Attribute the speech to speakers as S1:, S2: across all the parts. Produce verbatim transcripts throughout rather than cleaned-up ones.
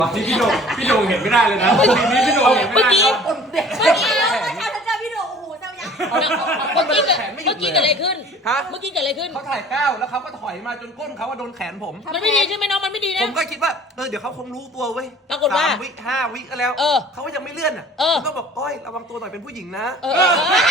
S1: ตอนที่พี่โดงพี่โดงเห็นไม่ได้เลยนะทีนี้พี่โดงเห็นไม่
S2: เมื่อ
S1: ได้
S2: กี้
S1: ครับ
S2: เมื่อกี้เมื่อเช้าฉันเจอพี่โดโอ้โหเจ้ายักษ์เมื่อกี้เกิดเมื่อกี้เกิดอะไรขึ้น
S3: ฮะ
S2: เมื่อกี้เกิดอะไรขึ้น
S3: เขาถ่ายก้าวแล้วเขาก็ถอยมาจนก้นเขาว่าโดนแขนผม
S2: มันไม่ดีใช่ไหมน้องมันไม่ดี
S3: ผ
S2: นะ
S3: มก็คิดว่าเออเดี๋ยวเขาคงรู้ตัวเว้ย
S2: ปรากฏว่า
S3: สามวิห้าวิก็แล้ว
S2: เออ
S3: เขาก็ยังไม่เลื่อนอ่ะ
S2: เออ
S3: ผมก็บอกก้อยระวังตัวหน่อยเป็นผู้หญิงนะ
S2: เออเออเออ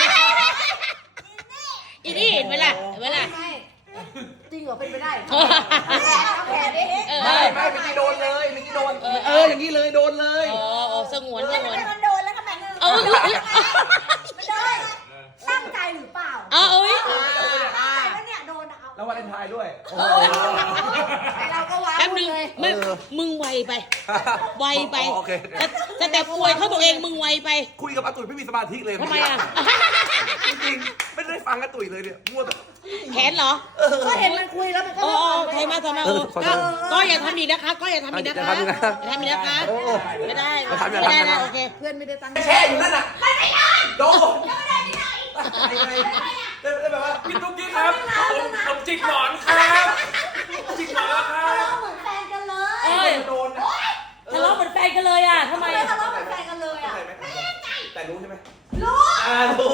S2: อีนี่เห็นไหมล่ะเห็นไหมล่ะ
S4: ไม่จริงเหรอเป็นไปได้
S2: เออ
S4: เอาแผลดิ
S2: เออ
S3: ไม่ไม่เมื่อกี้โดนเลยเมื่อกี้โดน
S2: เออ
S3: เอออย่างนี้เลยโดนเลย
S2: เออเออสงวนสงวน
S4: มันโดนแล้วทำไม
S2: เออ
S4: ไม่ได้ตั้งใจหรือเปล่า
S2: เอาเอ้ย
S4: ตั้งใจแล้วเนี่ยโดนเอา
S3: แล้ววาเลนไทน์ด้วยโอ้
S4: แต่เราก็ว้า
S2: แป๊บนึง
S4: เลย
S2: มึงมึงไวไป ไวไป
S3: โอเค
S2: แต่แต่แต่ป่วยเข้าตัวเองมึงไวไป
S3: คุยกับอาตุ๋ยไม่มีสมาธิเลย
S2: ทำไมอ่ะ
S3: จริงๆไม่ได้ฟังอาตุ๋ยเลยเนี่ยมัวแต่
S2: แขนเหรอ
S4: ก็เห็นมันคุยแล้วมันก็
S2: โอ้โอ้ใครมาทำไมา
S3: เอ
S2: โอ้
S3: อขอโทษ
S2: ก็อย่าทำอีกนะคะ ก็อย่าทำอีกนะคะ
S3: อย่าทำอีกนะ
S2: อย่าทำอีกนะคะ
S3: โอ้
S2: ไม่ได้
S3: อย่าทำอย่า
S2: ไม่
S3: ทำ
S2: ได้
S3: อย่า
S2: นะ
S3: ทำ
S2: โอเค
S4: เพื่อนไม่ได้ตั้งใจ
S3: แช่อยู่นั่นน่ะไม่ได้โดนไม่ได้ที่ไหนได้ได้แบบว่า
S1: พี่ตุ๊กกี้ครับผมผมจิกหมอนครับจิกหมอนแล้วครับ
S4: เหมือนแฟนกันเลย
S2: เอ้ย
S3: โดนนะ
S2: ทะเลาะเหมือนแฟนกันเลยอ่ะทำไม
S4: ไม่
S2: อ่ะ
S4: ทะเลาะเหมือนแฟนกันเลยอ่ะ
S3: แต่รู้ใช่ไหม
S4: รู้
S3: อ่ารู้